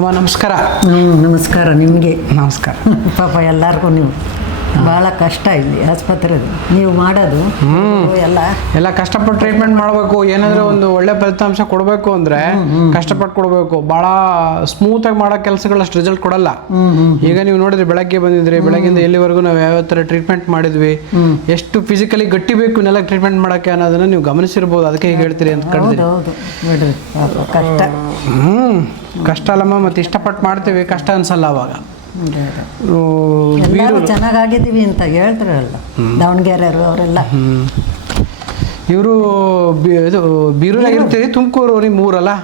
ಅಮ್ಮ ನಮಸ್ಕಾರ. ನಮಸ್ಕಾರ ನಿಮಗೆ. ನಮಸ್ಕಾರ. ಪಾಪ ಎಲ್ಲರಿಗೂ ನೀವು ಭಾಳ ಕಷ್ಟ ಇಲ್ಲಿ ಆಸ್ಪತ್ರೆದು ನೀವು ಮಾಡೋದು ಎಲ್ಲ ಕಷ್ಟಪಟ್ಟು ಟ್ರೀಟ್ಮೆಂಟ್ ಮಾಡಬೇಕು. ಏನಾದರೂ ಒಂದು ಒಳ್ಳೆ ಫಲಿತಾಂಶ ಕೊಡಬೇಕು ಅಂದರೆ ಕಷ್ಟಪಟ್ಟು ಕೊಡಬೇಕು. ಭಾಳ ಸ್ಮೂತಾಗಿ ಮಾಡೋ ಕೆಲಸಗಳು ಅಷ್ಟು ರಿಸಲ್ಟ್ ಕೊಡಲ್ಲ. ಈಗ ನೀವು ನೋಡಿದ್ರೆ ಬೆಳಗ್ಗೆ ಬಂದಿದ್ರಿ, ಬೆಳಗ್ಗೆಯಿಂದ ಎಲ್ಲಿವರೆಗೂ ನಾವು ಯಾವ ಥರ ಟ್ರೀಟ್ಮೆಂಟ್ ಮಾಡಿದ್ವಿ, ಎಷ್ಟು ಫಿಸಿಕಲಿ ಗಟ್ಟಿ ಬೇಕು ಇನ್ನೆಲ್ಲ ಟ್ರೀಟ್ಮೆಂಟ್ ಮಾಡೋಕ್ಕೆ ಅನ್ನೋದನ್ನು ನೀವು ಗಮನಿಸಿರ್ಬೋದು. ಅದಕ್ಕೆ ಹೀಗೆ ಹೇಳ್ತೀರಿ ಅಂತ ಕಂಡಿದ್ದೀರಿ. ಬಿಡ್ರಿ ಕಷ್ಟ. ಕಷ್ಟ ಅಲ್ಲಮ್ಮ, ಮತ್ತು ಇಷ್ಟಪಟ್ಟು ಮಾಡ್ತೀವಿ, ಕಷ್ಟ ಅನ್ಸಲ್ಲ ಅವಾಗ. ಚೆನ್ನಾಗಿದ್ದೀವಿ ಅಂತ ಹೇಳ್ತಾರಲ್ಲ ದಾವಣಗೆರೆಯವರು ಅವರೆಲ್ಲ. ಇವರು ಇದು ಬೀರೂರಾಗಿರ್ತೀರಿ, ತುಮಕೂರು ನಿಮ್ಮ ಊರಲ್ಲ?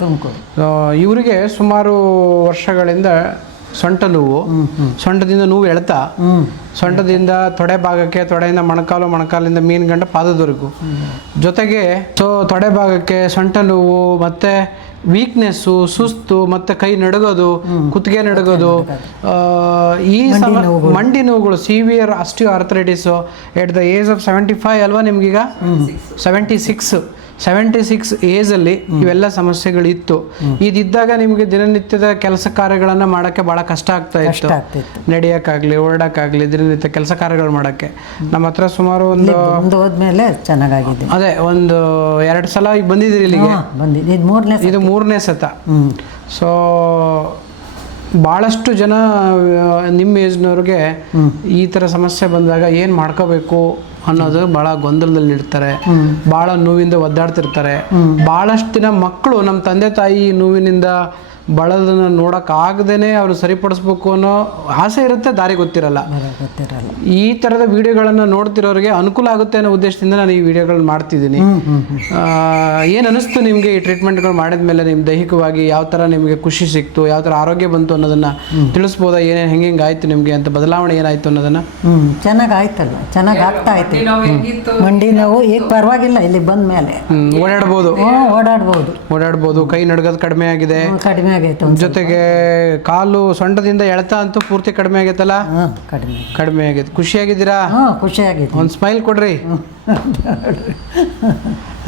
ತುಮಕೂರು. ಇವರಿಗೆ ಸುಮಾರು ವರ್ಷಗಳಿಂದ ಸೊಂಟ ನೋವು, ಸೊಂಟದಿಂದ ನೋವು ಎಳ್ತಾ, ಸೊಂಟದಿಂದ ತೊಡೆ ಭಾಗಕ್ಕೆ, ತೊಡೆಯಿಂದ ಮೊಣಕಾಲು, ಮೊಣಕಾಲಿಂದ ಮೀನ್ಗಂಡ ಪಾದದವರೆಗೂ, ಜೊತೆಗೆ ತೊಡೆ ಭಾಗಕ್ಕೆ ಸೊಂಟ ನೋವು, ಮತ್ತೆ ವೀಕ್ನೆಸ್ಸು, ಸುಸ್ತು, ಮತ್ತು ಕೈ ನಡುಗೋದು, ಕುತ್ತಿಗೆ ನಡುಗೋದು, ಈ ಮಂಡಿ ನೋವುಗಳು, severe osteo arthritis at the age of 75 ಅಲ್ವಾ ನಿಮ್ಗೀಗ? 76 ಏಜಲ್ಲಿ ಇವೆಲ್ಲ ಸಮಸ್ಯೆಗಳಿತ್ತು. ಇದಿದ್ದಾಗ ನಿಮಗೆ ದಿನನಿತ್ಯದ ಕೆಲಸ ಕಾರ್ಯಗಳನ್ನು ಮಾಡೋಕ್ಕೆ ಭಾಳ ಕಷ್ಟ ಆಗ್ತಾ ಇತ್ತು. ನಡೆಯೋಕ್ಕಾಗಲಿ, ಓಡೋಕ್ಕಾಗಲಿ, ದಿನನಿತ್ಯ ಕೆಲಸ ಕಾರ್ಯಗಳು ಮಾಡೋಕ್ಕೆ. ನಮ್ಮ ಹತ್ರ ಸುಮಾರು ಹೋದ್ಮೇಲೆ ಚೆನ್ನಾಗಿದೆ. ಅದೇ ಒಂದು 2 ಸಲ ಈಗ ಬಂದಿದ್ದೀರಿ ಇಲ್ಲಿಗೆ. ಇದು ಮೂರನೇ ಸತ. ಸೊ ಭಾಳಷ್ಟು ಜನ ನಿಮ್ಮ ಏಜ್ನವ್ರಿಗೆ ಈ ಥರ ಸಮಸ್ಯೆ ಬಂದಾಗ ಏನು ಮಾಡ್ಕೋಬೇಕು ಅನ್ನೋದು ಭಾಳ ಗೊಂದಲದಲ್ಲಿ ಇರ್ತಾರೆ, ಭಾಳ ನೋವಿಂದ ಒದ್ದಾಡ್ತಿರ್ತಾರೆ. ಭಾಳಷ್ಟು ದಿನ ಮಕ್ಕಳು ನಮ್ಮ ತಂದೆ ತಾಯಿ ನೋವಿನಿಂದ ಬಳಲನ್ನು ನೋಡೋಕ್ಕಾಗದೇ ಅವ್ರು ಸರಿಪಡಿಸ್ಬೇಕು ಅನ್ನೋ ಆಸೆ ಇರುತ್ತೆ, ದಾರಿ ಗೊತ್ತಿರಲ್ಲ. ಈ ಥರದ ವಿಡಿಯೋಗಳನ್ನು ನೋಡ್ತಿರೋರಿಗೆ ಅನುಕೂಲ ಆಗುತ್ತೆ ಅನ್ನೋ ಉದ್ದೇಶದಿಂದ ನಾನು ಈ ವಿಡಿಯೋಗಳನ್ನ ಮಾಡ್ತಿದ್ದೀನಿ. ಏನು ಅನ್ನಿಸ್ತು ನಿಮಗೆ ಈ ಟ್ರೀಟ್ಮೆಂಟ್ಗಳು ಮಾಡಿದ ಮೇಲೆ? ನಿಮ್ಮ ದೈಹಿಕವಾಗಿ ಯಾವ ಥರ ನಿಮಗೆ ಖುಷಿ ಸಿಕ್ತು, ಯಾವ ಥರ ಆರೋಗ್ಯ ಬಂತು ಅನ್ನೋದನ್ನು ತಿಳಿಸ್ಬೋದಾ? ಏನೇನು ಹೆಂಗೆ ಆಯಿತು ನಿಮಗೆ ಅಂತ, ಬದಲಾವಣೆ ಏನಾಯಿತು ಅನ್ನೋದನ್ನು? ಚೆನ್ನಾಗಿ ಆಯ್ತಲ್ಲ, ಚೆನ್ನಾಗಿ ಆಗ್ತಾ ಆಯ್ತು. ಮಂಡಿ ನೋವು ಈಗ ಪರವಾಗಿಲ್ಲ, ಇಲ್ಲಿ ಬಂದ ಮೇಲೆ ಓಡಾಡ್ಬೋದು. ಕೈ ನಡ್ಗೋದು ಕಡಿಮೆ ಆಗಿದೆ, ಜೊತೆಗೆ ಕಾಲು ಸೊಂಟದಿಂದ ಎಳ್ತಾ ಅಂತೂ ಪೂರ್ತಿ ಕಡಿಮೆ ಆಗೈತಲ್ಲ? ಕಡಿಮೆ ಆಗೈತೆ. ಖುಷಿಯಾಗಿದ್ದೀರಾ? ಖುಷಿಯಾಗಿದೆ. ಒಂದು ಸ್ಮೈಲ್ ಕೊಡ್ರಿ.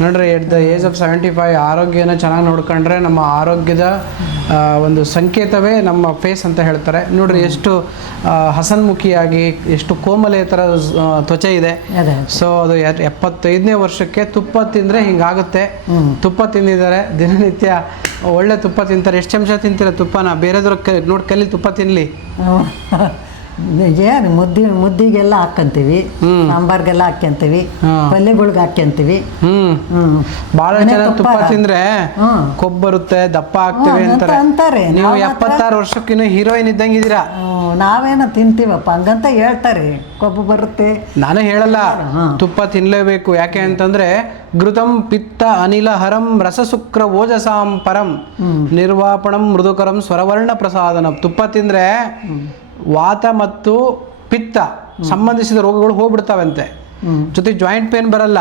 ನೋಡ್ರಿ, ಎಟ್ ದ ಏಜ್ ಆಫ್ 75 ಆರೋಗ್ಯನ ಚೆನ್ನಾಗಿ ನೋಡ್ಕೊಂಡ್ರೆ ನಮ್ಮ ಆರೋಗ್ಯದ ಒಂದು ಸಂಕೇತವೇ ನಮ್ಮ ಫೇಸ್ ಅಂತ ಹೇಳ್ತಾರೆ. ನೋಡ್ರಿ, ಎಷ್ಟು ಹಸನ್ಮುಖಿಯಾಗಿ, ಎಷ್ಟು ಕೋಮಲೆ ಥರ ತ್ವಚೆ ಇದೆ. ಸೊ ಅದು 75ನೇ ವರ್ಷಕ್ಕೆ ತುಪ್ಪ ತಿಂದರೆ ಹಿಂಗಾಗುತ್ತೆ. ತುಪ್ಪ ತಿಂದಿದ್ದಾರೆ, ದಿನನಿತ್ಯ ಒಳ್ಳೆ ತುಪ್ಪ ತಿಂತಾರೆ. ಎಷ್ಟು ಚಮಚ ತಿಂತೀರ ತುಪ್ಪನ? ಬೇರೆದ್ರ ನೋಡಿ ಕಲ್ಲಿ ತುಪ್ಪ ತಿನ್ನಲಿ. ಏನು ಮುದ್ದಿಗೆಲ್ಲ ಹಾಕ್ಕಂತೀವಿ, ಸಾಂಬಾರ್ಗೆಲ್ಲ ಹಾಕ್ಯಂತೀವಿ, ಪಲ್ಯಗಳಿಗೆ ಹಾಕ್ಯಂತೀವಿ. ಬಹಳ ಜನ ತುಪ್ಪ ತಿಂದ್ರೆ ಕೊಬ್ಬು ಬರುತ್ತೆ, ದಪ್ಪ ಆಗ್ತೇವೆ ಅಂತಾರೆ. ನೀವು 76 ವರ್ಷಕ್ಕಿನ್ನು ಹೀರೋಯಿನ್ ಇದ್ದಂಗಿದ್ದೀರಾ. ನಾವೇನೋ ತಿಂತೀವಪ್ಪ ಹಂಗಂತ ಹೇಳ್ತಾರೆ, ಕೊಬ್ಬು ಬರುತ್ತೆ. ನಾನೇ ಹೇಳಲ್ಲ, ತುಪ್ಪ ತಿನ್ಲೇಬೇಕು. ಯಾಕೆ ಅಂತಂದ್ರೆ ಘೃತಂ ಪಿತ್ತ ಅನಿಲ ಹರಂ ರಸಶುಕ್ರ ಓಜಸಾಂ ಪರಂ ನಿರ್ವಾಪಣಂ ಮೃದುಕರಂ ಸ್ವರವರ್ಣ ಪ್ರಸಾದನಂ. ತುಪ್ಪ ತಿಂದ್ರೆ ವಾತ ಮತ್ತು ಪಿತ್ತ ಸಂಬಂಧಿಸಿದ ರೋಗಗಳು ಹೋಗ್ಬಿಡ್ತಾವಂತೆ. ಜೊತೆ ಜಾಯಿಂಟ್ ಪೇನ್ ಬರಲ್ಲ,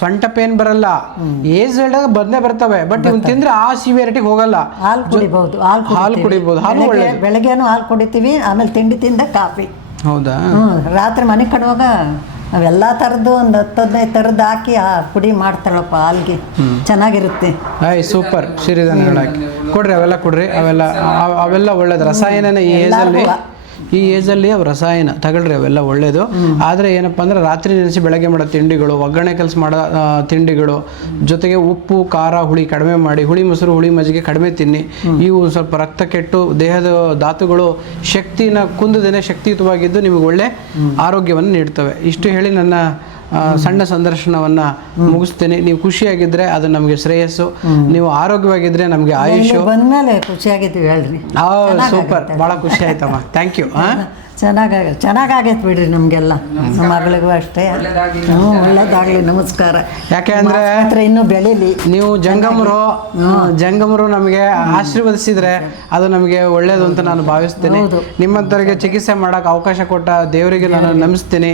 ಸೊಂಟ ಪೇನ್ ಬರಲ್ಲ. ಏಜ್ ಬಂದೇ ಬರ್ತವೆ, ಬಟ್ ಇವ್ನು ತಿಂದ್ರೆ ಆ ಸಿವಿಯರಿಟಿ ಹೋಗಲ್ಲ. ಹಾಲು ಕುಡಿಬಹುದು, ಹಾಲು ಒಳ್ಳೆ. ಬೆಳಗ್ಗೆನೂ ಹಾಲು ಕುಡಿತೀವಿ, ಆಮೇಲೆ ತಿಂಡಿ ತಿಂದ ಕಾಫಿ. ಹೌದಾ? ರಾತ್ರಿ ಮನೆ ಕಡುವಾಗ ಅವೆಲ್ಲ ಥರದ್ದು ಒಂದು 10-15 ಥರದ್ದು ಹಾಕಿ ಪುಡಿ ಮಾಡ್ತಾಳಪ್ಪ ಹಾಲ್ಗೆ, ಚೆನ್ನಾಗಿರುತ್ತೆ. ಸೂಪರ್. ಸಿರಿಧಾನ್ಯಗಳಾಕಿ ಕೊಡ್ರಿ, ಅವೆಲ್ಲ ಕೊಡ್ರಿ. ಅವೆಲ್ಲ ಒಳ್ಳೇದು. ರಸಾಯನ ಈ ಏಜಲ್ಲಿ ಅವು ರಸಾಯನ ತಗೊಳ್ರಿ, ಅವೆಲ್ಲ ಒಳ್ಳೇದು. ಆದರೆ ಏನಪ್ಪ ಅಂದ್ರೆ ರಾತ್ರಿ ನೆನೆಸಿ ಬೆಳಗ್ಗೆ ಮಾಡೋ ತಿಂಡಿಗಳು, ಒಗ್ಗರಣೆ ಕೆಲಸ ಮಾಡೋ ತಿಂಡಿಗಳು, ಜೊತೆಗೆ ಉಪ್ಪು ಖಾರ ಹುಳಿ ಕಡಿಮೆ ಮಾಡಿ, ಹುಳಿ ಮೊಸರು ಹುಳಿ ಮಜ್ಜಿಗೆ ಕಡಿಮೆ ತಿನ್ನಿ. ಇವು ಸ್ವಲ್ಪ ರಕ್ತ ಕೆಟ್ಟು ದೇಹದ ಧಾತುಗಳು ಶಕ್ತಿನ ಕುಂದದೇನೆ ಶಕ್ತಿಯುತವಾಗಿದ್ದು ನಿಮಗೆ ಒಳ್ಳೆ ಆರೋಗ್ಯವನ್ನು ನೀಡ್ತವೆ. ಇಷ್ಟು ಹೇಳಿ ನನ್ನ ಸಣ್ಣ ಸಂದರ್ಶನವನ್ನು ಮುಗಿಸ್ತೇನೆ. ನೀವು ಖುಷಿಯಾಗಿದ್ದರೆ ಅದು ನಮಗೆ ಶ್ರೇಯಸ್ಸು, ನೀವು ಆರೋಗ್ಯವಾಗಿದ್ದರೆ ನಮಗೆ ಆಯುಷು. ಬಂದಮೇಲೆ ಖುಷಿಯಾಗಿದ್ದೀವಿ ಹೇಳ್ರಿ. ಸೂಪರ್, ಭಾಳ ಖುಷಿ ಆಯ್ತಮ್ಮ. Thank you. ಚೆನ್ನಾಗೈತೆ ಬಿಡ್ರಿ ನಮಗೆಲ್ಲ, ನಮ್ಮ ಮಗಳಿಗೂ ಅಷ್ಟೇ. ಒಳ್ಳೇದಾಗಲಿ, ನಮಸ್ಕಾರ. ಯಾಕೆ ಅಂದರೆ ಇನ್ನೂ ಬೆಳೀಲಿ. ನೀವು ಜಂಗಮರು ನಮಗೆ ಆಶೀರ್ವದಿಸಿದ್ರೆ ಅದು ನಮಗೆ ಒಳ್ಳೇದು ಅಂತ ನಾನು ಭಾವಿಸ್ತೇನೆ. ನಿಮ್ಮಂಥವ್ರಿಗೆ ಚಿಕಿತ್ಸೆ ಮಾಡೋಕೆ ಅವಕಾಶ ಕೊಟ್ಟ ದೇವರಿಗೆ ನಾನು ನಮಿಸ್ತೀನಿ.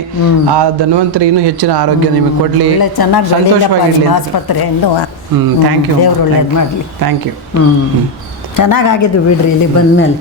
ಆ ಧನ್ವಂತರಿ ಇನ್ನೂ ಹೆಚ್ಚಿನ ಆರೋಗ್ಯ ನಿಮಗೆ ಕೊಡಲಿ, ಸಂತೋಷವಾಗಿರಲಿ. ಆಸ್ಪತ್ರೆಯಿಂದ ಥ್ಯಾಂಕ್ ಯು. ದೇವರು ಒಳ್ಳೇದು ಮಾಡಲಿ. Thank you. ಚೆನ್ನಾಗಾಗಿದ್ದು ಬಿಡ್ರಿ ಇಲ್ಲಿ ಬಂದಮೇಲೆ.